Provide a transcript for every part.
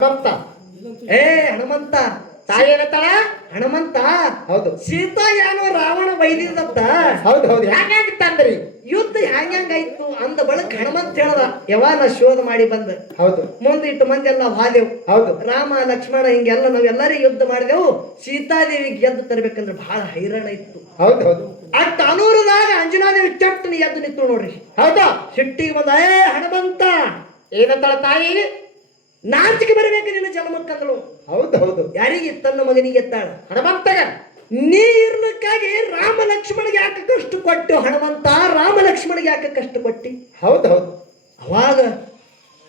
ಹನುಮಂತ ಏ ಹನುಮಂತ ತಾಯಿ ಏನತ್ತಾಳ? ಹನುಮಂತ ಹೌದು ಸೀತಾ ಏನೋ ರಾವಣ ಬೈದಿದ್ದತ್ತ. ಹೌದು ಹೌದು ಹ್ಯಾಂಗಿತ್ತಂದ್ರಿ? ಯುದ್ಧ ಹ್ಯಾಂಗಾಯ್ತು ಅಂದ ಬಳಕ ಹನುಮಂತ ಹೇಳ್ದ, ಯವಾನ ಶೋಧ ಮಾಡಿ ಬಂದ. ಹೌದು ಮುಂದೆ ಇಟ್ಟು ಮಂದಿ ಎಲ್ಲ ಹಾದೆವು. ಹೌದು ರಾಮ ಲಕ್ಷ್ಮಣ ಹಿಂಗೆಲ್ಲ ನಾವೆಲ್ಲರೂ ಯುದ್ಧ ಮಾಡಿದೆವು. ಸೀತಾದೇವಿ ಗೆದ್ದು ತರಬೇಕಂದ್ರೆ ಬಹಳ ಹೈರಾಣ ಇತ್ತು. ಹೌದು ಹೌದು ಅಟ್ಟ ಅನೂರದಾಗ ಅಂಜನಾದೇವಿ ಚಟ್ಟನ ಎದ್ದು ನಿಂತು ನೋಡ್ರಿ. ಹೌದಾ? ಸಿಟ್ಟಿಗೆ ಬಂದ, ಏ ಹನುಮಂತ ಏನತ್ತಾಳ ತಾಯಿ? ನಾಚಿಕೆ ಬರಬೇಕು ನಿನ್ನ ಜನ್ಮಕ್ಕಂದಳು. ಹೌದು ಹೌದು ಯಾರಿಗೆ? ತನ್ನ ಮಗನಿಗೆ ಎತ್ತಾಳ. ಹನುಮಂತಗ ನೀ ಇರ್ಲಿಕ್ಕಾಗಿ ರಾಮ ಲಕ್ಷ್ಮಣಿಗೆ ಯಾಕೆ ಕಷ್ಟ ಕೊಟ್ಟು ಹನುಮಂತ? ರಾಮ ಲಕ್ಷ್ಮಣಿಗೆ ಯಾಕೆ ಕಷ್ಟ ಕೊಟ್ಟಿ? ಹೌದು ಹೌದು ಅವಾಗ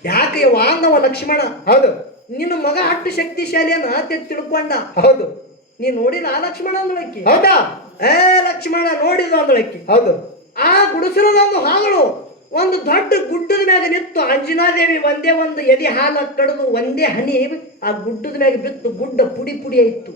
ಯಾಕೆ ವಾಂದವ ಲಕ್ಷ್ಮಣ ಹೌದು ನಿನ್ನ ಮಗ ಅಷ್ಟು ಶಕ್ತಿಶಾಲಿಯನ್ನ ತಿಳ್ಕೊಂಡ. ಹೌದು ನೀ ನೋಡಿದ ಆ ಲಕ್ಷ್ಮಣ ಅಂದಳಕ್ಕಿ. ಹೌದಾ? ಏ ಲಕ್ಷ್ಮಣ ನೋಡಿದ ಅಂದಳಕ್ಕಿ. ಹೌದು ಆ ಗುಡಿಸಲದೊಂದು ಹಾಗಳು ಒಂದು ದೊಡ್ಡ ಗುಡ್ಡದ ಮ್ಯಾಗ ನಿತ್ತು. ಅಂಜನಾದೇವಿ ಒಂದೇ ಒಂದು ಎದೆ ಹಾಲ ಕಡಿದು ಒಂದೇ ಹನಿ ಆ ಗುಡ್ಡದ ಮ್ಯಾಗ ಬಿತ್ತು. ಗುಡ್ಡ ಪುಡಿ ಪುಡಿ ಆಯ್ತು.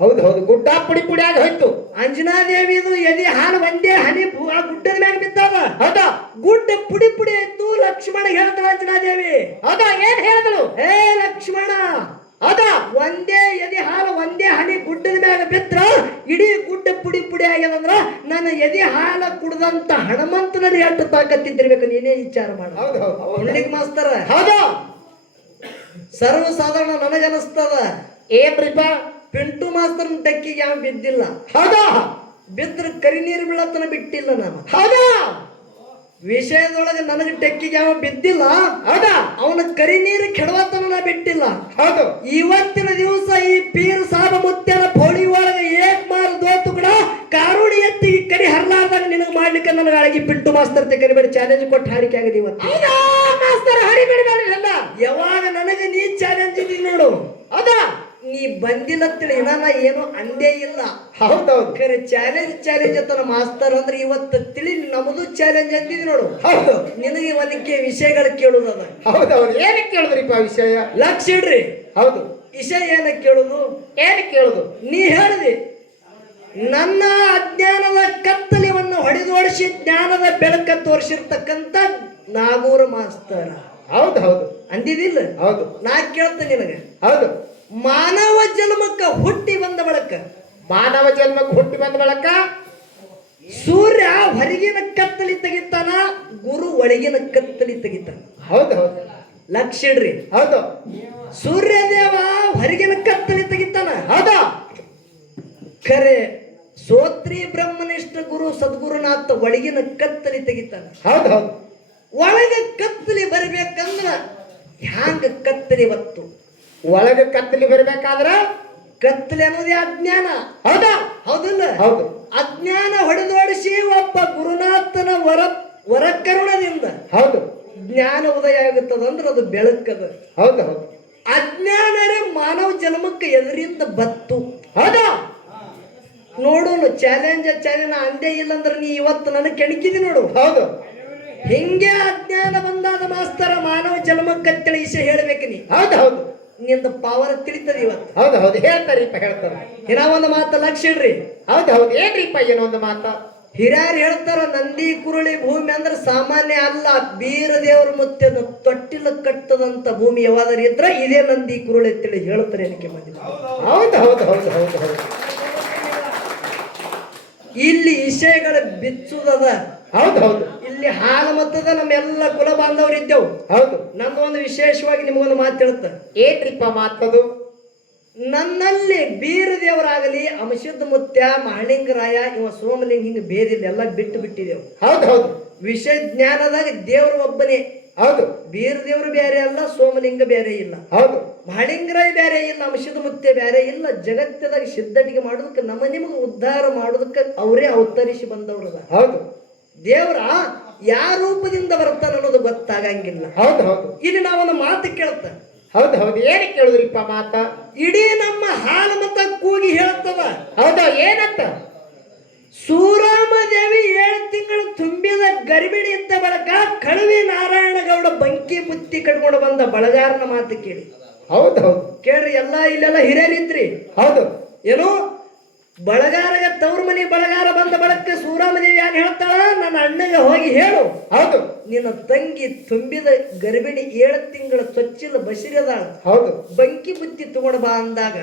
ಹೌದು ಹೌದು ಗುಡ್ಡ ಪುಡಿ ಪುಡಿ ಆಗಿ ಹೋಯ್ತು. ಅಂಜನಾದೇವಿದು ಎದೆ ಹಾಲು ಒಂದೇ ಹನಿ ಆ ಗುಡ್ಡದ ಮ್ಯಾಗ ಬಿದ್ದಾವ. ಹೌದಾ? ಗುಡ್ಡ ಪುಡಿ ಪುಡಿ ಆಯ್ತು. ಲಕ್ಷ್ಮಣ ಹೇಳ್ತಾಳ ಅಂಜನಾದೇವಿ. ಹೌದಾ? ಏನ್ ಹೇಳಿದ್ರು? ಹೇ ಲಕ್ಷ್ಮಣ, ಹೌದಾ? ಒಂದೇ ಎದೆ ಹಾಲು ಒಂದೇ ಹನಿ ಗುಡ್ಡದ ಮ್ಯಾಗ ಬಿದ್ರ ಇಡೀ ಗುಡ್ಡ ಪುಡಿ ಪುಡಿ ಆಗ್ಯದಂದ್ರ ನನ್ನ ಎದೆ ಹಾಲ ಕುಡ್ದಂತ ಹನುಮಂತನಲ್ಲಿ ಎಷ್ಟು ತಾಕತ್ತಿದ್ದಿರ್ಬೇಕು ನೀನೇ ವಿಚಾರ ಮಾಡ. ಹೌದು ಹೌದು ಹುಂಡಿಗ್ ಮಾಸ್ತರ ಹೌದಾ? ಸರ್ವಸಾಧಾರಣ ನನಗನಿಸ್ತದ, ಏನ್ರಿಪ್ಪ? ಪಿಂಟು ಮಾಸ್ತರ್ನ ಟೆಕ್ಕಿಗೆ ಯಾವ ಬಿದ್ದಿಲ್ಲ. ಹೌದಾ? ಬಿದ್ರ ಕರಿ ನೀರು ಬೀಳತನ ಬಿಟ್ಟಿಲ್ಲ. ನಾನು ಹೌದಾ? ವಿಷಯದೊಳಗೆ ನನಗೆ ಟೆಕ್ಕಿಗೆ ಯಾವ ಬಿದ್ದಿಲ್ಲ. ಹೌದಾ? ಅವನ ಕರಿ ನೀರು ಕೆಡವತನ ಬಿಟ್ಟಿಲ್ಲ. ಹೌದು ಇವತ್ತಿನ ದಿವಸ ಈ ಪೀರ್ ಸಾಬ ಮುತ್ಯನ ಪೌಳಿ ಒಳಗೆ ಏಕ್ ಮಾರು ದೋತು ಕೂಡ ಕಾರುಣಿ ಎತ್ತಿ ಕರಿ ಹರ್ಲಾರ್ದಾಗ ನಿನಗೆ ಮಾಡ್ಲಿಕ್ಕೆ ನನಗೆ ಅಳಗಿ ಪಿಂಟು ಮಾಸ್ತರ್ ಕರಿಬೇಡಿ ಚಾಲೆಂಜ್ ಕೊಟ್ಟು ಹಾಡಿಕೆ ಆಗಿದೆ ಇವತ್ತು. ಮಾಸ್ತರ್ ಹರಿಬೇಡಿ ಮಾಡಿರಲ್ಲ. ಯಾವಾಗ ನನಗೆ ನೀ ಚಾಲೆಂಜ್ ಇದೀನಿ ನೋಡು. ಹೌದಾ? ನೀ ಬಂದಿಲ್ಲ ತಿಳಿ ನಾನು ಏನು ಅಂದೇ ಇಲ್ಲ. ಹೌದೌದು ಖರೆ ಚಾಲೆಂಜ್ ಅತ್ತನ ಮಾಸ್ತರ್ ಅಂದ್ರೆ ಇವತ್ತು ತಿಳಿ ನಮ್ಮದು ಚಾಲೆಂಜ್ ಅಂತಿದ್ವಿ ನೋಡು. ಹೌದು ನಿನಗೆ ಒಂದಕ್ಕೆ ವಿಷಯಗಳು ಕೇಳುದದ. ಹೌದೌದು ಏನಕ್ಕೆ ಕೇಳಿದ್ರಿಪ್ಪ ವಿಷಯ? ಲಕ್ಷ ಇಡ್ರಿ. ಹೌದು ವಿಷಯ ಏನಕ್ಕೆ ಕೇಳುದು? ಏನಕ್ಕೆ ಕೇಳುದು? ನೀ ಹೇಳಿದಿ ನನ್ನ ಅಜ್ಞಾನದ ಕತ್ತಲಿವನ್ನು ಹೊಡೆದೋಡಿಸಿ ಜ್ಞಾನದ ಬೆಳಕ ತೋರಿಸಿರ್ತಕ್ಕಂಥ ನಾಗೂರ ಮಾಸ್ತರ. ಹೌದು ಹೌದು ಅಂದಿದಿಲ್ಲ? ಹೌದು ನಾ ಕೇಳ್ತೇನೆ ನಿನಗೆ. ಹೌದು ಮಾನವ ಜನ್ಮಕ್ಕ ಹುಟ್ಟಿ ಬಂದ ಬಳಕ, ಮಾನವ ಜನ್ಮಕ್ಕೆ ಹುಟ್ಟಿ ಬಂದ ಬಳಕ ಸೂರ್ಯ ಹೊರಗಿನ ಕತ್ತಲಿ ತೆಗಿತಾನ, ಗುರು ಒಳಗಿನ ಕತ್ತಲಿ ತೆಗಿತಾನ. ಹೌದು ಹೌದು ಲಕ್ಷ ಇಡ್ರಿ. ಹೌದು ಸೂರ್ಯದೇವ ಹೊರಗಿನ ಕತ್ತಲಿ ತೆಗಿತಾನ. ಹೌದಾ? ಖರೆ ಸೋತ್ರಿ ಬ್ರಹ್ಮನಿಷ್ಠ ಗುರು ಸದ್ಗುರುನಾಥ ಒಳಗಿನ ಕತ್ತಲಿ ತೆಗಿತಾನ. ಹೌದು ಹೌದು ಒಳಗೆ ಕತ್ತಲಿ ಬರ್ಬೇಕಂದ್ರ ಹ್ಯಾಂಗ ಕತ್ತಲಿ ಬತ್ತು? ಒಳಗೆ ಕತ್ತಲಿ ಬರ್ಬೇಕಾದ್ರ ಕತ್ತಲಿ ಅನ್ನೋದೇ ಅಜ್ಞಾನ. ಹೌದಾ? ಹೌದಿಲ್ಲ? ಹೌದು ಅಜ್ಞಾನ ಹೊಡೆದೋಡಿಸಿ ಒಬ್ಬ ಗುರುನಾಥನ ವರಕರುಣದಿಂದ ಹೌದು ಜ್ಞಾನ ಉದಯ ಆಗುತ್ತದಂದ್ರೆ ಅದು ಬೆಳಕದ. ಹೌದು ಹೌದು ಅಜ್ಞಾನರೇ ಮಾನವ ಜನ್ಮಕ್ಕೆ ಎದುರಿಂದ ಬತ್ತು. ಹೌದಾ? ನೋಡೋಣ ಚಾಲೆಂಜ್ ಅಂದೇ ಇಲ್ಲ ಅಂದ್ರೆ ನೀ ಇವತ್ತು ನನಗೆ ಕೆಣಕಿದಿ ನೋಡು. ಹೌದು ಹಿಂಗೆ ಅಜ್ಞಾನ ಬಂದಾದ ಮಾಸ್ತರ ಮಾನವ ಜನ್ಮಕ್ಕೆ ತಿಳಿಸಿ ಹೇಳ್ಬೇಕು ನೀ. ಹೌದು ಹೌದು ನಿಂದ ಪವರ್ ತಿಳಿತದ ಇವತ್ತು. ಹೌದು ಹೌದು ಹೇಳ್ತಾರಿಪ್ಪ ಹೇಳ್ತಾರೆ. ಇನ್ನ ಒಂದು ಮಾತು ಲಕ್ಷ ಇಡ್ರಿ. ಹೌದು ಹೌದು ಏನ್ರಿಪ್ಪ ಏನೋ ಒಂದು ಮಾತ ಹಿರಿಯರು ಹೇಳ್ತಾರ, ನಂದಿ ಕುರುಳಿ ಭೂಮಿ ಅಂದ್ರೆ ಸಾಮಾನ್ಯ ಅಲ್ಲ. ಬೀರ ದೇವರ ಮುತ್ಯದ ತೊಟ್ಟಿಲ ಕಟ್ಟದಂತ ಭೂಮಿ ಯಾವಾದರೂ ಇದ್ರೆ ಇದೇ ನಂದಿ ಕುರುಳಿ ಅಂತೇಳಿ ಹೇಳ್ತಾರೆ. ಏನಕ್ಕೆ ಮಂದಿ? ಹೌದು ಹೌದು ಹೌದು ಹೌದು ಹೌದು ಇಲ್ಲಿ ವಿಷಯಗಳ ಬಿಚ್ಚುದದ. ಹೌದು ಹೌದು ಇಲ್ಲಿ ಹಾಲು ಮತ್ತದ ನಮ್ಮೆಲ್ಲ ಕುಲ ಬಾಂಧವರು ಇದ್ದೆವು. ಹೌದು ನಂದೊಂದು ವಿಶೇಷವಾಗಿ ನಿಮಗೊಂದು ಮಾತು ಹೇಳ್ತ. ಏನ್ರಿಪ್ಪ ಮಾತದು? ನನ್ನಲ್ಲಿ ಬೀರ ದೇವರಾಗಲಿ, ಅಂಶದ ಮುತ್ಯ, ಮಹಳಿಂಗರಾಯ, ಇವ ಸೋಮಲಿಂಗ ಹಿಂಗ ಬೇದಿಲ್ಲ, ಎಲ್ಲ ಬಿಟ್ಟು ಬಿಟ್ಟಿದೆವು. ಹೌದು ಹೌದು ವಿಷಯ ಜ್ಞಾನದಾಗ ದೇವರು ಒಬ್ಬನೇ. ಹೌದು ಬೀರ ದೇವರು ಬೇರೆ ಅಲ್ಲ, ಸೋಮಲಿಂಗ ಬೇರೆ ಇಲ್ಲ, ಹೌದು ಮಹಳಿಂಗರಾಯ ಬೇರೆ ಇಲ್ಲ, ಅಂಶದ ಮುತ್ಯ ಬೇರೆ ಇಲ್ಲ. ಜಗತ್ತದಾಗ ಸಿದ್ಧಟಿಗೆ ಮಾಡೋದಕ್ಕೆ ನಮ್ಮ ನಿಮಗೆ ಉದ್ಧಾರ ಮಾಡೋದಕ್ಕೆ ಅವರೇ ಅವತರಿಸಿ ಬಂದವ್ರದ. ಹೌದು ದೇವರ ಯಾವ ರೂಪದಿಂದ ಬರ್ತಾನ ಅನ್ನೋದು ಗೊತ್ತಾಗಂಗಿಲ್ಲ. ಹೌದು ಹೌದು ಇಲ್ಲಿ ನಾವೊಂದು ಮಾತು ಕೇಳ್ತ. ಹೌದು ಹೌದು ಏನಕ್ಕೆ ಕೇಳಿದ್ರಿಪ್ಪ ಮಾತ? ಇಡೀ ನಮ್ಮ ಹಾಲು ಮತ ಕೂಗಿ ಹೇಳ್ತದ. ಹೌದಾ? ಏನಂತ? ಸೂರಾಮದೇವಿ 7 ತಿಂಗಳು ತುಂಬಿದ ಗರ್ಭಿಣಿ ಇದ್ದ ಬಳಕ ಕಳವಿ ನಾರಾಯಣಗೌಡ ಬಂಕಿ ಬುತ್ತಿ ಕಟ್ಕೊಂಡು ಬಂದ ಬಳಗಾರನ ಮಾತು ಕೇಳಿ. ಹೌದು ಹೌದು ಕೇಳ್ರಿ, ಎಲ್ಲ ಇಲ್ಲೆಲ್ಲ ಹಿರಿಯರಿದ್ರಿ. ಹೌದು ಏನು ಬಳಗಾರಗ ತವ್ರ ಮನಿ ಬಳಗಾರ ಬಂದ ಬಳಕ ಸೂರಾಮದೇವಿ ಏನ್ ಹೇಳ್ತಾಳ, ನನ್ನ ಅಣ್ಣಗೆ ಹೋಗಿ ಹೇಳು, ಹೌದು ನಿನ್ನ ತಂಗಿ ತುಂಬಿದ ಗರ್ಭಿಣಿ 7 ತಿಂಗಳ ಚೊಚ್ಚಿಲ ಬಸಿರದಾಳ, ಹೌದು ಬಂಕಿ ಬುತ್ತಿ ತಗೊಂಡು ಬಾ ಅಂದಾಗ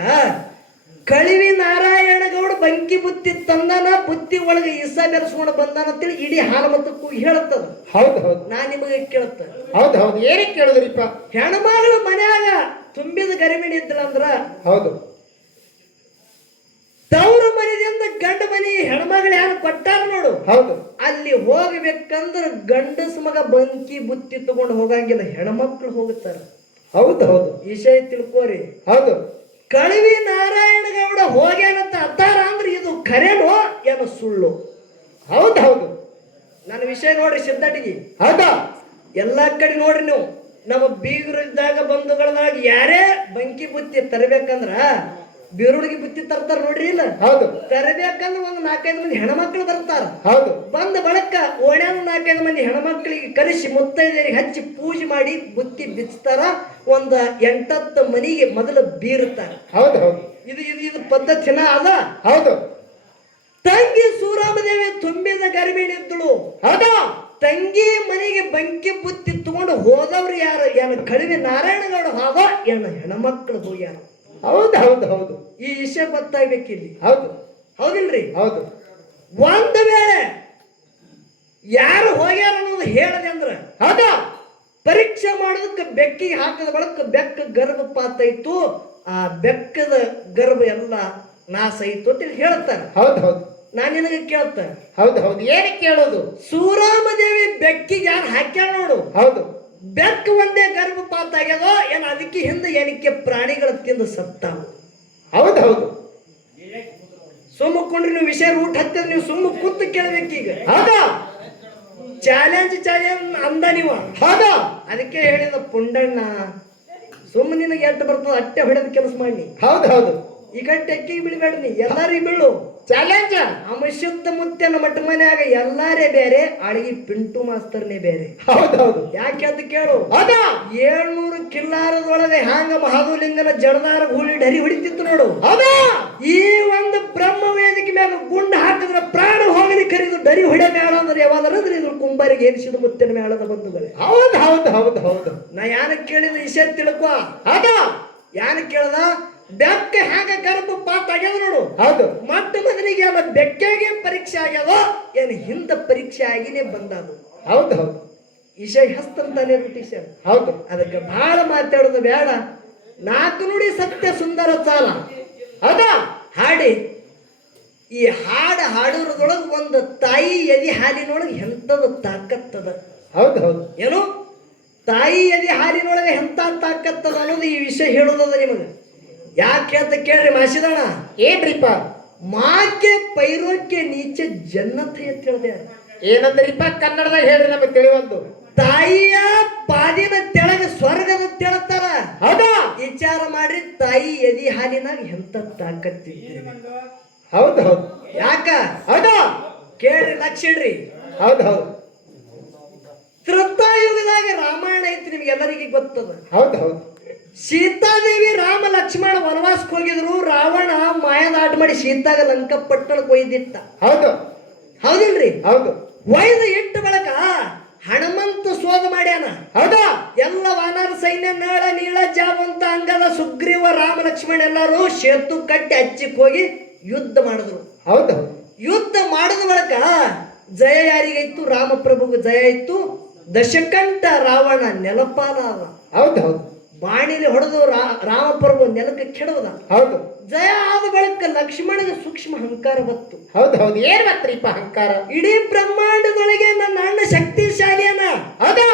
ಕಳಿವಿ ನಾರಾಯಣಗೌಡ ಬಂಕಿ ಬುತ್ತಿ ತಂದಾನ, ಬುತ್ತಿ ಒಳಗೆ ಇಸ ಬೆರೆಸ್ಕೊಂಡು ಬಂದಾನ ಅಂತೇಳಿ ಇಡೀ ಹಾಲಮತಕ್ಕೂ ಹೇಳುತ್ತದ. ಹೌದು ಹೌದು ನಾನ್ ನಿಮಗೆ ಕೇಳುತ್ತ, ಹೌದು ಹೌದು ಏನಕ್ಕೆ ಕೇಳುದ್ರಿಪ್ಪ? ಹೆಣ್ಮಗಳು ಮನ್ಯಾಗ ತುಂಬಿದ ಗರ್ಭಿಣಿ ಇದ್ರಂದ್ರ ಹೌದು ತವ್ರ ಮನೆಯಿಂದ ಗಂಡ ಮನಿ ಹೆಣ್ಮಗಳು ಯಾರು ಕೊಟ್ಟಾರ ನೋಡು, ಹೌದು ಅಲ್ಲಿ ಹೋಗ್ಬೇಕಂದ್ರ ಗಂಡಸ ಮಗ ಬಂಕಿ ಬುತ್ತಿ ತಗೊಂಡು ಹೋಗಂಗಿಲ್ಲ, ಹೆಣ್ಮಕ್ಳು ಹೋಗುತ್ತಾರ. ಹೌದು ಹೌದು ವಿಷಯ ತಿಳ್ಕೋರಿ. ಹೌದು ಕಳಿವಿ ನಾರಾಯಣಗೌಡ ಹೋಗ್ಯಾನಂತ ಅತ್ತಾರ ಅಂದ್ರೆ ಇದು ಖರೇನೋ ಏನೋ ಸುಳ್ಳು? ಹೌದು ಹೌದು ನನ್ನ ವಿಷಯ ನೋಡ್ರಿ ಸಿದ್ದಟಿಗಿ, ಹೌದಾ ಎಲ್ಲಾ ಕಡೆ ನೋಡ್ರಿ ನೀವು. ನಮ್ಮ ಬೀಗರದಾಗ ಬಂಧುಗಳದಾಗ ಯಾರೇ ಬಂಕಿ ಬುತ್ತಿ ತರಬೇಕಂದ್ರ ಬೀರುಡಿಗೆ ಬುತ್ತಿ ತರ್ತಾರ ನೋಡ್ರಿ. ಇಲ್ಲ ಹೌದು ತರಬೇಕಂದ್ರ ಒಂದು 4-5 ಮಂದಿ ಹೆಣ್ಮಕ್ಳು ಬರ್ತಾರ. ಹೌದು ಬಂದ ಬಳಕ ಓಣ್ಯಾನ 4-5 ಮಂದಿ ಹೆಣ್ಮಕ್ಳಿಗೆ ಕರೆಸಿ ಮುತ್ತೈದರಿಗೆ ಹಚ್ಚಿ ಪೂಜೆ ಮಾಡಿ ಬುತ್ತಿ ಬಿಚ್ತಾರ. ಒಂದು 8-10 ಮನಿಗೆ ಮೊದಲು ಬೀರುತ್ತಾರ. ಹೌದು ಹೌದು ಇದು ಇದು ಇದು ಪದ್ಧತಿನ ಅದ. ಹೌದು ತಂಗಿ ಸೂರಾಮದೇವಿ ತುಂಬಿದ ಗರ್ಭಿಣಿ ಇದ್ದಳು. ಹೌದಾ ತಂಗಿ ಮನೆಗೆ ಬಂಕಿ ಬುತ್ತಿ ತಗೊಂಡು ಹೋದವ್ರು ಯಾರು? ಏನು ಕಳಿವಿ ನಾರಾಯಣಗೌಡ ಹೋದ, ಏನು ಹೆಣ್ಮಕ್ಳು ಹೋಗ್ಯಾರ? ಹೌದು ಹೌದು ಹೌದು ಈ ವಿಷಯ ಗೊತ್ತಾಗ್ಬೇಕಿಲ್ಲಿ. ಹೌದು ಹೌದಿಲ್ರಿ? ಹೌದು ಒಂದು ವೇಳೆ ಯಾರು ಹೋಗ್ಯಾರ ಅನ್ನೋದು ಹೇಳದೆ ಅಂದ್ರ ಹೌದಾ ಪರೀಕ್ಷೆ ಮಾಡೋದಕ್ಕೆ ಬೆಕ್ಕಿಗೆ ಹಾಕದ ಬಳಕ ಬೆಕ್ಕ ಗರ್ಭಪಾತ ಇತ್ತು, ಆ ಬೆಕ್ಕದ ಗರ್ಭ ಎಲ್ಲ ನಾಶ ಇತ್ತು ಅಂತ ಹೇಳ್ತಾರೆ. ಹೌದು ಹೌದು ನಾನ್ ನಿನಗೆ ಕೇಳ್ತೇನೆ, ಹೌದು ಹೌದು ಏನಕ್ಕೆ ಕೇಳೋದು? ಸೂರಾಮದೇವಿ ಬೆಕ್ಕಿಗೆ ಯಾರು ಹಾಕ್ಯಾರ ನೋಡು, ಹೌದು ಬೆಕ್ಕ ಒಂದೇ ಗರ್ಭಪಾತ ಆಗ್ಯದೋ ಏನ್ ಅದಕ್ಕೆ ಹಿಂದೆ ಏನಕ್ಕೆ ಪ್ರಾಣಿಗಳ ತಿಂದು ಸತ್ತಾವ? ಹೌದು ಹೌದು ಸುಮ್ಮ ಕೊಂಡ್ರಿ ನೀವು ವಿಷಯ ರೂಟ್ ಹತ್ತಿರ ನೀವು ಸುಮ್ಮ ಕೂತು ಕೇಳ್ಬೇಕೀಗ. ಹೌದಾ ಚಾಲೆಂಜ್ ಅಂದ ನೀವು. ಹೌದಾ ಅದಕ್ಕೆ ಹೇಳಿದ ಪುಂಡಣ್ಣ ಸುಮ್ಮ ನಿನಗೆ ಎಟ್ಟು ಬರ್ತದ ಅಟ್ಟೆ ಹೊಡೆದ ಕೆಲಸ ಮಾಡಿ. ಹೌದು ಹೌದು ಈಗ ಟೆಕ್ಕಿಗೆ ಬೀಳ್ಬೇಡ ನೀ, ಎಲ್ಲಾರಿಗೆ ಬೀಳು. ಚಾಲೆಂಜ್ ಅಮಶುದ್ಧ ಮುತ್ತನ ಮಟ್ಟ ಮನ್ಯಾಗ ಎಲ್ಲಾರೇ ಬೇರೆ, ಅಳಗಿ ಪಿಂಟು ಮಾಸ್ತರ್ನೇ ಬೇರೆ. ಹೌದು ಹೌದು ಯಾಕೆ ಅಂತ ಕೇಳು. ಹೌದಾ 700 ಕಿಲ್ಲಾರದೊಳಗೆ ಹ್ಯಾಂಗ ಮಹಾದೇವಲಿಂಗನ ಜಡದಾರ ಗೂಳಿ ಡರಿ ಹೊಡಿತಿತ್ತು ನೋಡು. ಹೌದಾ ಈ ಒಂದು ಬ್ರಹ್ಮ ವೇದಿಕೆ ಮ್ಯಾಗ ಗುಂಡು ಹಾಕಿದ್ರೆ ಪ್ರಾಣ ಹೋಗಲಿ ಕರೀದು ಡರಿ ಹೊಡೆ ಮೇಳ ಅಂದ್ರೆ ಯಾವಾದ್ರೆ ಇದು ಕುಂಬಾರಿಗೆ ಏರಿಸಿದ ಮುತ್ತಿನ ಮೇಳದ ಬಂಧುಗಳೇ. ಹೌದು ಹೌದು ಹೌದು ಹೌದು ನಾ ಯಾನಕ್ಕೆ ಕೇಳಿದ ವಿಷಯ ತಿಳ್ಕೊ. ಹೌದಾ ಯಾನಕ್ಕೆ ಕೇಳ್ದ? ಬೆಕ್ಕ ಹ್ಯಾಂಗ ಗರ್ಭಪಾತ ಆಗ್ಯದ ನೋಡು. ಹೌದು ಮೊಟ್ಟ ಮೊದಲಿಗೆ ಅಲ್ಲ ಬೆಕ್ಕೆಗೆ ಪರೀಕ್ಷೆ ಆಗ್ಯದೋ ಏನು ಹಿಂದ ಪರೀಕ್ಷೆ ಆಗಿನೇ ಬಂದದು. ಹೌದು ಹೌದು ವಿಷಯ ಹಸ್ತಂತಾನೆ ಟೀಚರ್. ಹೌದು ಅದಕ್ಕೆ ಬಹಳ ಮಾತಾಡೋದು ಬೇಡ. 4 ನುಡಿ ಸತ್ಯ ಸುಂದರ ಚಾಲ ಹೌದಾ ಹಾಡಿ. ಈ ಹಾಡೋದ್ರೊಳಗೆ ಒಂದು ತಾಯಿ ಎದಿ ಹಾಲಿನೊಳಗೆ ಎಂಥದ್ದು ತಾಕತ್ತದ. ಹೌದು ಹೌದು ಏನು ತಾಯಿ ಎದಿ ಹಾಲಿನೊಳಗೆ ಎಂಥ ತಾಕತ್ತದ ಅನ್ನೋದು ಈ ವಿಷಯ ಹೇಳೋದದ ನಿಮಗೆ. ಯಾಕೆ ಅಂತ ಕೇಳ್ರಿ ಮಾಸಿದಣ. ಏನ್ರಿಪ್ಪ? ಮಾಕೆ ಪೈರೋಕ್ಕೆ ನೀಚೆ ಜನ್ನತ್ ಅಂತ ಹೇಳ್ದೆ. ಏನಂದ್ರಿಪ್ಪ? ಕನ್ನಡದಾಗ ಹೇಳ್ರಿ ನಮಗೆ ತಿಳಿವಲ್ದು. ತಾಯಿಯ ಪಾದಿನ ತೆಳಗೆ ಸ್ವರ್ಗದ ತೆಳತಾರ. ಹೌದಾ ವಿಚಾರ ಮಾಡ್ರಿ, ತಾಯಿ ಎದಿ ಹಾಲಿನಾಗ ಎಂತ ತಾಕತ್ತಿದ್ರಿ. ಹೌದು ಹೌದು ಯಾಕ? ಹೌದಾ ಕೇಳ್ರಿ, ಲಕ್ಷ ಇಡ್ರಿ. ಹೌದು ಹೌದು ತ್ರೇತಾಯುಗದಾಗ ರಾಮಾಯಣ ಐತಿ, ನಿಮ್ಗೆ ಎಲ್ಲರಿಗೆ ಗೊತ್ತದ. ಹೌದು ಹೌದು ಸೀತಾದೇವಿ ರಾಮ ಲಕ್ಷ್ಮಣ ವನವಾಸಕ್ಕೆ ಹೋಗಿದ್ರು. ರಾವಣ ಮಾಯದಾಟ ಮಾಡಿ ಸೀತಾಗ ಲಂಕಪಟ್ಟಣಕ್ಕೆ ಒಯ್ದಿಟ್ಟ. ಹೌದು ಹೌದಿಲ್ರಿ? ಹೌದು ಒಯ್ದು ಇಟ್ಟ ಬಳಕ ಹನುಮಂತ ಶೋಧ ಮಾಡ್ಯಾನ. ಹೌದಾ ಎಲ್ಲ ವಾನರ ಸೈನ್ಯ ನಳ ನೀಳ ಜಾವಂತ ಅಂಗದ ಸುಗ್ರೀವ ರಾಮ ಲಕ್ಷ್ಮಣ ಎಲ್ಲರೂ ಸೇತು ಕಟ್ಟಿ ಹಚ್ಚಿಕ್ ಹೋಗಿ ಯುದ್ಧ ಮಾಡಿದ್ರು. ಹೌದು ಯುದ್ಧ ಮಾಡಿದ ಬಳಕ ಜಯ ಯಾರಿಗಾಯ್ತು? ರಾಮಪ್ರಭುಗೆ ಜಯ ಇತ್ತು. ದಶಕಂಠ ರಾವಣ ನೆಲಪಾಲ ಅದ. ಹೌದು ಹೌದು ಬಾಣಿಲಿ ಹೊಡೆದು ರಾಮಪ್ರಭು ನೆಲಕ್ಕೆ ಕೆಡವದ. ಹೌದು ಜಯ ಆದ ಬಳಿಕ ಲಕ್ಷ್ಮಣಗೆ ಸೂಕ್ಷ್ಮ ಅಹಂಕಾರ ಬತ್ತು. ಹೌದು ಹೌದು ಏನ್ ಬತ್ರಿಪ್ಪ ಅಹಂಕಾರ? ಇಡೀ ಬ್ರಹ್ಮಾಂಡದೊಳಗೆ ನನ್ನ ಅಣ್ಣ ಶಕ್ತಿಶಾಲಿಯನ. ಹೌದಾ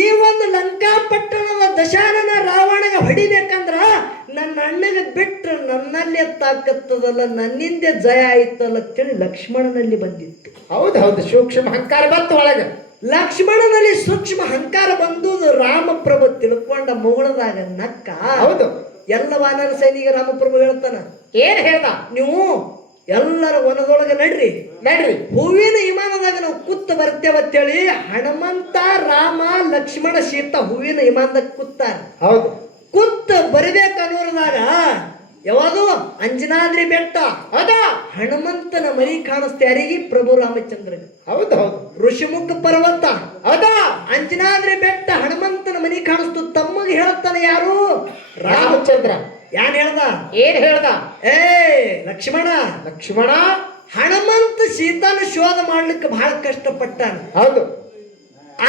ಈ ಒಂದು ಲಂಕಾಪಟ್ಟಣದ ದಶಾನನ ರಾವಣಗೆ ಹೊಡಿಬೇಕಂದ್ರ ನನ್ನ ಅಣ್ಣಗೆ ಬಿಟ್ಟು ನನ್ನಲ್ಲೇ ತಾಕತ್ತದಲ್ಲ, ನನ್ನಿಂದ ಜಯ ಆಯ್ತಲ್ಲ ಅಂತೇಳಿ ಲಕ್ಷ್ಮಣನಲ್ಲಿ ಬಂದಿತ್ತು. ಹೌದು ಹೌದು ಸೂಕ್ಷ್ಮ ಅಹಂಕಾರ ಬತ್ತು ಒಳಗ. ಲಕ್ಷ್ಮಣನಲ್ಲಿ ಸೂಕ್ಷ್ಮ ಅಹಂಕಾರ ಬಂದುದು ರಾಮಪ್ರಭು ತಿಳ್ಕೊಂಡ ಮುಗಳದಾಗ ನಕ್ಕ. ಹೌದು ಎಲ್ಲ ವಾನರ ಸೈನಿಕ ರಾಮಪ್ರಭು ಹೇಳ್ತಾನ, ಏನ್ ಹೇಳ್ದ? ನೀವು ಎಲ್ಲರ ವನದೊಳಗೆ ನಡ್ರಿ, ನಡ್ರಿ ಹೂವಿನ ವಿಮಾನದಾಗ ನಾವು ಕೂತ್ ಬರ್ತೇವತ್ತೇಳಿ ಹನುಮಂತ ರಾಮ ಲಕ್ಷ್ಮಣ ಸೀತಾ ಹೂವಿನ ವಿಮಾನದಾಗ ಕೂತಾರ. ಹೌದು ಕೂತ್ ಬರ್ಬೇಕನ್ನೋರ್ದಾಗ ಯಾವುದು ಅಂಜನಾದ್ರಿ ಬೆಟ್ಟ. ಹೌದಾ ಹನುಮಂತನ ಮರಿ ಕಾಣಿಸ್ತಾ ಯಾರಿಗೆ? ಪ್ರಭು ರಾಮಚಂದ್ರನ. ಹೌದು ಹೌದು ಋಷಿಮುಖ ಪರ್ವತ, ಹೌದಾ ಅಂಜನಾದ್ರಿ ಬೆಟ್ಟ, ಹನುಮಂತನ ಮನಿ ಕಾಣಿಸ್ತು. ತಮ್ಮಗೆ ಹೇಳ್ತಾನೆ ಯಾರು? ರಾಮಚಂದ್ರ. ಯಾನ್ ಹೇಳ್ದ? ಏನ್ ಹೇಳ್ದ? ಏ ಲಕ್ಷ್ಮಣ, ಲಕ್ಷ್ಮಣ, ಹನುಮಂತ ಸೀತಾನ ಶೋಧ ಮಾಡ್ಲಿಕ್ಕೆ ಬಹಳ ಕಷ್ಟಪಟ್ಟಾನ. ಹೌದು.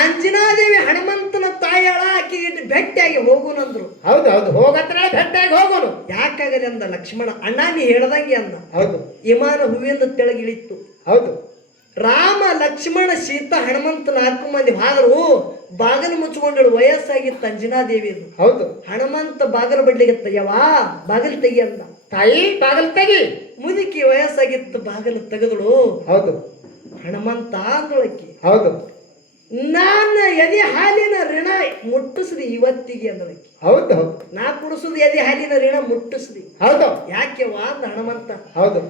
ಅಂಜನಾದೇವಿ ಹನುಮಂತನ ತಾಯಿಯಾಳ, ಆಕೆಗೆ ಭೇಟಿಯಾಗಿ ಹೋಗುನಂದ್ರು. ಹೌದು ಹೌದು ಹೋಗತ್ರ ಭೇಟಿಯಾಗಿ ಹೋಗೋನು. ಯಾಕಾಗದೆ ಅಂದ ಲಕ್ಷ್ಮಣ. ಅಣ್ಣ ನೀ ಹೇಳ್ದಂಗೆ ಅಂದ. ಹೌದು ವಿಮಾನ ಹೂವಿಂದ ತೆಳಗಿಳಿತ್ತು. ಹೌದು. ರಾಮ ಲಕ್ಷ್ಮಣ ಸೀತಾ ಹನುಮಂತ 4 ಮಂದಿ ಹೋದರು. ಬಾಗಿಲು ಮುಚ್ಚಿಕೊಂಡಳು. ವಯಸ್ಸಾಗಿತ್ತು ಅಂಜನಾದೇವಿದು. ಹೌದು. ಹನುಮಂತ ಬಾಗಿಲು ಬಡ್ಲಿಗೆ ಯವಾ ಬಾಗಿಲು ತೆಗಿ ಅಂದ. ತಾಯಿ ಬಾಗಿಲು ತೆಗಿ. ಮುದುಕಿ ವಯಸ್ಸಾಗಿತ್ತು, ಬಾಗಿಲು ತೆಗೆದಳು. ಹೌದು. ಹನುಮಂತ ಅಂದಳಕ್ಕಿ. ಹೌದು. ನಾನು ಎದೆ ಹಾಲಿನ ಋಣ ಮುಟ್ಟಿಸ್ದಿ ಇವತ್ತಿಗೆ ಅಂದಳಕ್ಕಿ. ಹೌದು ಹೌದು. ನಾ ಕುಡಿಸುದು ಎದೆ ಹಾಲಿನ ಋಣ ಮುಟ್ಟಿಸ್ದಿ. ಹೌದು. ಯಾಕೆವಾ ಅಂದ ಹನುಮಂತ. ಹೌದು.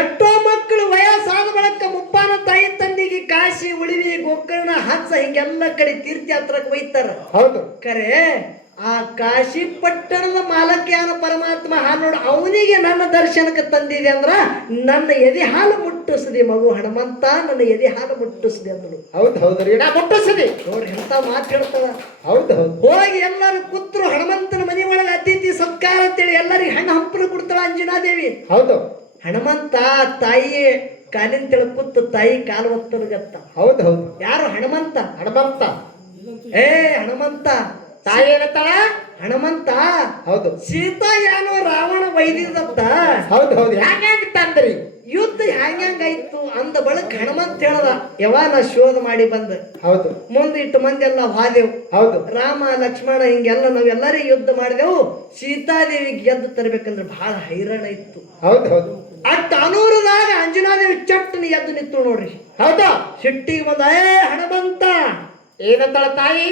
ಎಷ್ಟೋ ಮಕ್ಕಳು ವಯಸ್ಸಾದ ಬಳಕ ಮುಪ್ಪಾನ ತಾಯಿ ತಂದಿಗೆ ಕಾಶಿ, ಉಳಿವಿ, ಗೋಕರ್ಣ, ಹಂಸ ಹಿಂಗೆಲ್ಲ ಕಡೆ ತೀರ್ಥಯಾತ್ರಕ್ಕೆ ಒಯ್ತಾರ. ಹೌದು. ಕರೆ ಆ ಕಾಶಿ ಪಟ್ಟಣದ ಮಾಲಕ್ಯಾನ ಪರಮಾತ್ಮ ಹಾಲು ನೋಡು, ಅವನಿಗೆ ನನ್ನ ದರ್ಶನಕ್ಕೆ ತಂದಿದೆ ಅಂದ್ರ ನನ್ನ ಎದೆ ಹಾಲು ಮುಟ್ಟಿಸದೆ ಮಗು ಹನುಮಂತ, ನನ್ನ ಎದೆ ಹಾಲು ಮುಟ್ಟಿಸದೆ ಅಂದಳು. ಹೌದು ಹೌದು ರೀ, ನಾ ಮುಟ್ಟಿಸದೆ ನೋಡ್ರಿ ಎಂತ ಮಾತು ಹೇಳ್ತಾಳ. ಹೌದು ಹೌದು. ಹೋಗಿ ಎಲ್ಲರೂ ಕೂತ್ರು. ಹನುಮಂತನ ಮನೆ ಒಳಗೆ ಅತಿಥಿ ಸತ್ಕಾರ ಅಂತೇಳಿ ಎಲ್ಲರಿಗೆ ಹಣ್ಣು ಹಂಪಲು ಕೊಡ್ತಾಳ ಅಂಜನಾದೇವಿ. ಹೌದು. ಹನುಮಂತ ತಾಯಿ ಕಾಲಿನ ತೆಳಗ್ ಕೂತು ತಾಯಿ ಕಾಲು ಒತ್ತರ್ಗತ್ತ. ಹೌದು ಹೌದು. ಯಾರು? ಹನುಮಂತ. ಹನುಮಂತ. ಏ ಹನುಮಂತ. ತಾಯಿ ಏನತ್ತಾಳ? ಹನುಮಂತ. ಹೌದು. ಸೀತಾ ಏನೋ ರಾವಣ ವೈದಿದತ್ತ. ಹೌದು ಹೌದು. ಹ್ಯಾಂಗಿತ್ತಂದ್ರಿ? ಯುದ್ಧ ಹ್ಯಾಂಗಾಯ್ತು ಅಂದ ಬಳಕ ಹನುಮಂತ ಹೇಳ್ದ, ಯವಾ ನಾ ಶೋಧ ಮಾಡಿ ಬಂದ. ಹೌದು. ಮುಂದಿಟ್ಟು ಮಂದಿ ಎಲ್ಲ ಹಾದೆವು. ಹೌದು. ರಾಮ ಲಕ್ಷ್ಮಣ ಹಿಂಗೆಲ್ಲ ನಾವೆಲ್ಲರಿಗೆ ಯುದ್ಧ ಮಾಡಿದೆವು. ಸೀತಾದೇವಿಗೆ ಗೆದ್ದು ತರಬೇಕಂದ್ರೆ ಬಹಳ ಹೈರಾಣ ಇತ್ತು. ಹೌದು ಹೌದು. ಅಟ್ಟ ಅನೂರದಾಗ ಅಂಜನಾದೇವಿ ಚಟ್ಟನಿ ಎದ್ದು ನಿಂತು ನೋಡ್ರಿ. ಹೌದಾ? ಸಿಟ್ಟಿಗೆ ಬಂದ. ಏ ಹನುಮಂತ. ಏನಂತಾಳ ತಾಯಿ?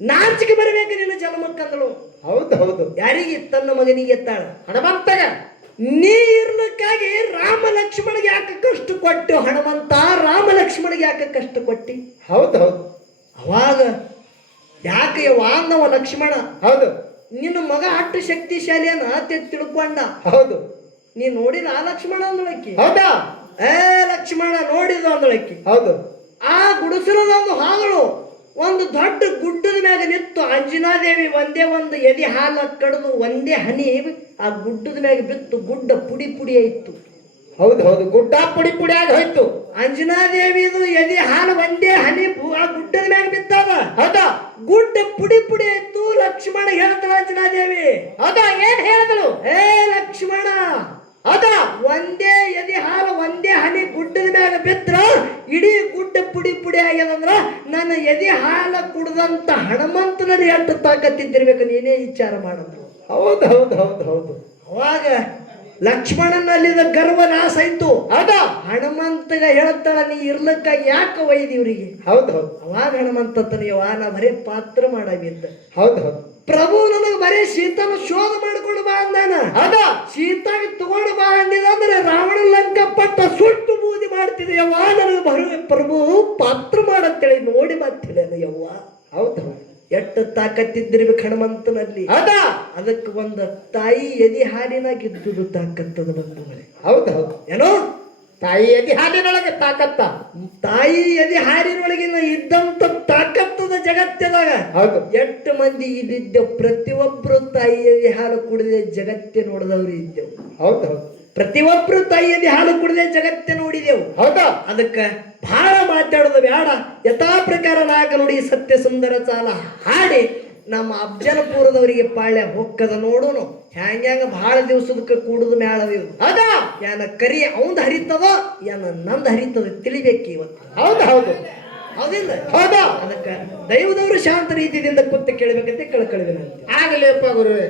ನಾಚಿಕೆ ಬರಬೇಕು ನಿನ್ನ ಜನ್ಮಕ್ಕಂದಳು. ಹೌದು ಹೌದು. ಯಾರಿಗೆ? ತನ್ನ ಮಗನಿಗೆ ಎತ್ತಾಳ. ಹನುಮಂತಗ ನೀ ಇರ್ಲಿಕ್ಕಾಗಿ ರಾಮ ಲಕ್ಷ್ಮಣಿಗೆ ಯಾಕೆ ಕಷ್ಟ ಕೊಟ್ಟು ಹನುಮಂತ? ರಾಮ ಲಕ್ಷ್ಮಣಿಗೆ ಯಾಕೆ ಕಷ್ಟ ಕೊಟ್ಟಿ? ಹೌದು ಹೌದು. ಅವಾಗ ಯಾಕೆ ವಾಂದವ ಲಕ್ಷ್ಮಣ. ಹೌದು. ನಿನ್ನ ಮಗ ಅಷ್ಟು ಶಕ್ತಿಶಾಲಿಯನ್ನ ತಿಳ್ಕೊಂಡ. ಹೌದು. ನೀ ನೋಡಿದ ಆ ಲಕ್ಷ್ಮಣ ಅಂದಳಕ್ಕಿ. ಹೌದಾ? ಏ ಲಕ್ಷ್ಮಣ ನೋಡಿದ ಅಂದಳಕ್ಕಿ. ಹೌದು. ಆ ಗುಡಿಸಲದೊಂದು ಹಾಗಳು ಒಂದು ದೊಡ್ಡ ಗುಡ್ಡದ ಮ್ಯಾಗ ನಿಂತು ಅಂಜನಾದೇವಿ ಒಂದೇ ಒಂದು ಎದೆ ಹಾಲ ಕಡಿದು ಒಂದೇ ಹನಿ ಆ ಗುಡ್ಡದ ಮ್ಯಾಗ ಬಿತ್ತು. ಗುಡ್ಡ ಪುಡಿ ಪುಡಿ ಆಯ್ತು. ಹೌದು ಹೌದು. ಗುಡ್ಡ ಪುಡಿ ಪುಡಿ ಆಗಿ ಹೋಯ್ತು. ಅಂಜನಾದೇವಿದು ಎದೆ ಹಾಲು ಒಂದೇ ಹನಿ ಆ ಗುಡ್ಡದ ಮ್ಯಾಗ ಬಿತ್ತದ. ಹೌದಾ? ಗುಡ್ಡ ಪುಡಿ ಪುಡಿ ಆಯ್ತು. ಲಕ್ಷ್ಮಣ ಹೇಳ್ತಾಳ ಅಂಜನಾದೇವಿ. ಹೌದಾ? ಏನ್ ಹೇಳಿದಳು? ಏ ಲಕ್ಷ್ಮಣ, ಹೌದಾ? ಒಂದೇ ಎದೆ ಹಾಲು ಒಂದೇ ಹನಿ ಗುಡ್ಡದ ಮ್ಯಾಗ ಬಿದ್ರ ಇಡೀ ಗುಡ್ಡ ಪುಡಿ ಪುಡಿ ಆಗ್ಯದಂದ್ರ ನನ್ನ ಎದೆ ಹಾಲ ಕುಡ್ದಂತ ಹನುಮಂತನಲ್ಲಿ ಎಷ್ಟು ತಾಕತ್ತಿದ್ದಿರ್ಬೇಕು ನೀನೇ ವಿಚಾರ ಮಾಡಿದ್ರು. ಹೌದು ಹೌದು ಹೌದು ಹೌದು. ಅವಾಗ ಲಕ್ಷ್ಮಣನಲ್ಲಿದ ಗರ್ವ ನಾಶ ಆಯ್ತು. ಹೌದಾ? ಹನುಮಂತಗ ಹೇಳ್ತಾಳ, ನೀ ಇರ್ಲಕ್ಕ ಯಾಕೆ ಒಯ್ದಿವ್ರಿಗೆ? ಹೌದು ಹೌದು. ಅವಾಗ ಹನುಮಂತ ತನಯವ ನಾ ಬರೇ ಪಾತ್ರ ಮಾಡಬಿದ್ದ. ಹೌದು ಹೌದು. ಪ್ರಭು ನನಗೆ ಬರೀ ಸೀತಾನ ಶೋಧ ಮಾಡಿಕೊಂಡು ಬಾ ಅಂದಾನ. ಹೌದಾ? ಸೀತಾಗೆ ತಗೊಂಡು ಬಾ ಅಂದಿದಂದ್ರೆ ರಾವಣ ಲಂಕ ಪಟ್ಟ ಸುಟ್ಟು ಬೂದಿ ಮಾಡ್ತಿದೆಯವ್ವ. ನನಗೆ ಬರುವ ಪ್ರಭು ಪಾತ್ರ ಮಾಡಂತೇಳಿ ನೋಡಿ ಬರ್ತಿಲ್ಲ ಯವ್ವ. ಹೌದು ಹೌದು. ಎಷ್ಟು ತಾಕತ್ತಿದ್ದಿರ್ಬೇಕು ಹನುಮಂತನಲ್ಲಿ. ಹೌದಾ? ಅದಕ್ಕೆ ಒಂದು ತಾಯಿ ಎದಿ ಹಾಲಿನಾಗಿದ್ದುದು ತಾಕತ್ತದ ಬಂಧುಗಳೇ. ಹೌದು ಹೌದು. ಏನೋ ತಾಯಿ ಎದಿ ಹಾಲಿನೊಳಗೆ ತಾಕತ್ತ. ತಾಯಿ ಎದಿ ಹಾಲಿನೊಳಗಿನ ಇದ್ದಂತ ತಾಕತ್ತದ ಜಗತ್ತಿನಾಗ ಹೌದು. ಎಷ್ಟು ಮಂದಿ ಇದ್ದಿದ್ದೆವು. ಪ್ರತಿಯೊಬ್ರು ತಾಯಿ ಎದಿ ಹಾಲು ಕುಡಿದೆ ಜಗತ್ತೆ ನೋಡಿದವರು ಇದ್ದೆವು. ಹೌದು ಹೌದು. ಪ್ರತಿಯೊಬ್ರು ತಾಯಿ ಎದಿ ಹಾಲು ಕುಡಿದೆ ಜಗತ್ತೆ ನೋಡಿದೆವು. ಹೌದಾ? ಅದಕ್ಕೆ ಬಹಳ ಮಾತಾಡೋದು ಬೇಡ. ಯಥಾ ಪ್ರಕಾರ ನಾಲ್ಕ ನುಡಿ ಸತ್ಯ ಸುಂದರ ಚಾಲ ಹಾಡಿ ನಮ್ಮ ಅಫ್ಜಲಪುರದವರಿಗೆ ಪಾಳ್ಯ ಹೊಕ್ಕದ ನೋಡೋನು. ಹ್ಯಾಂಗ್ಯಾಂಗ ಬಹಳ ದಿವಸದಕ್ಕೆ ಕೂಡುದು ಮೇಳದಿವು. ಹೌದಾ? ಯಾನ ಕರಿ ಅವಂದ್ ಹರಿತದೋ ಯಾನ ನಂದು ಹರಿತದ ತಿಳಿಬೇಕು ಇವತ್ತು. ಹೌದು ಹೌದು. ಹೌದಿಲ್ಲ? ಹೌದಾ? ಅದಕ್ಕೆ ದೈವದವರು ಶಾಂತ ರೀತಿಯಿಂದ ಕೂತು ಕೇಳಬೇಕಂತ ಕಳ್ಕಳಿವೆ. ಆಗಲಿಪ್ಪ ಗುರುವೇ.